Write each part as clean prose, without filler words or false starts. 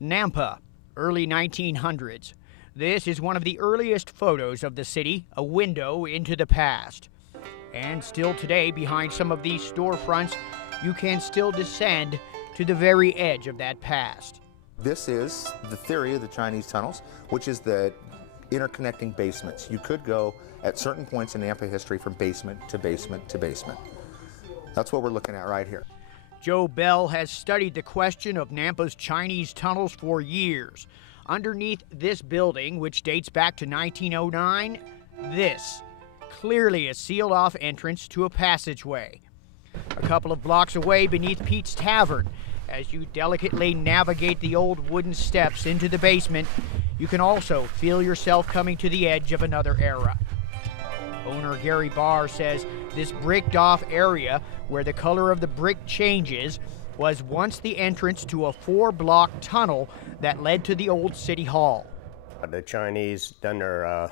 Nampa, early 1900s. This is one of the earliest photos of the city, a window into the past. And still today, behind some of these storefronts, you can still descend to the very edge of that past. This is the theory of the Chinese tunnels, which is the interconnecting basements. You could go at certain points in Nampa history from basement to basement to basement. That's what we're looking at right here. Joe Bell has studied the question of Nampa's Chinese tunnels for years. Underneath this building, which dates back to 1909, this, clearly a sealed-off entrance to a passageway. A couple of blocks away beneath Pete's Tavern, as you delicately navigate the old wooden steps into the basement, you can also feel yourself coming to the edge of another era. Owner Gary Barr says this bricked-off area, where the color of the brick changes, was once the entrance to a 4-block tunnel that led to the old city hall. The Chinese done their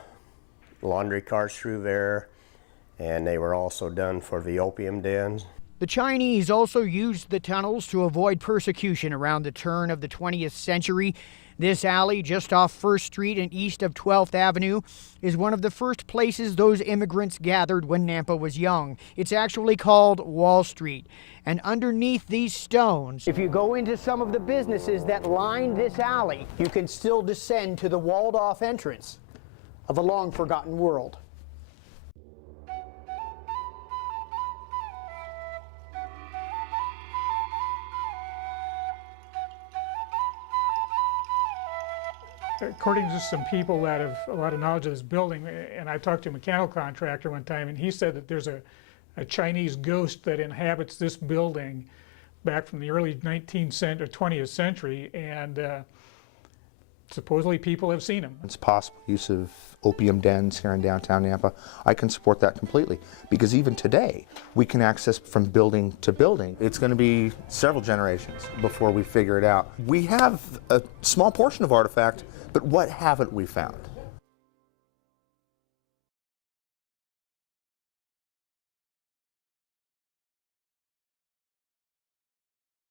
laundry carts through there, and they were also done for the opium dens. The Chinese also used the tunnels to avoid persecution around the turn of the 20th century. This alley just off First Street and east of 12th Avenue is one of the first places those immigrants gathered when Nampa was young. It's actually called Wall Street. And underneath these stones, if you go into some of the businesses that line this alley, you can still descend to the walled-off entrance of a long-forgotten world. According to some people that have a lot of knowledge of this building, and I talked to a mechanical contractor one time, and he said that there's a Chinese ghost that inhabits this building back from the early 19th or 20th century, and supposedly people have seen him. It's possible use of opium dens here in downtown Nampa. I can support that completely, because even today we can access from building to building. It's going to be several generations before we figure it out. We have a small portion of artifact, but what haven't we found?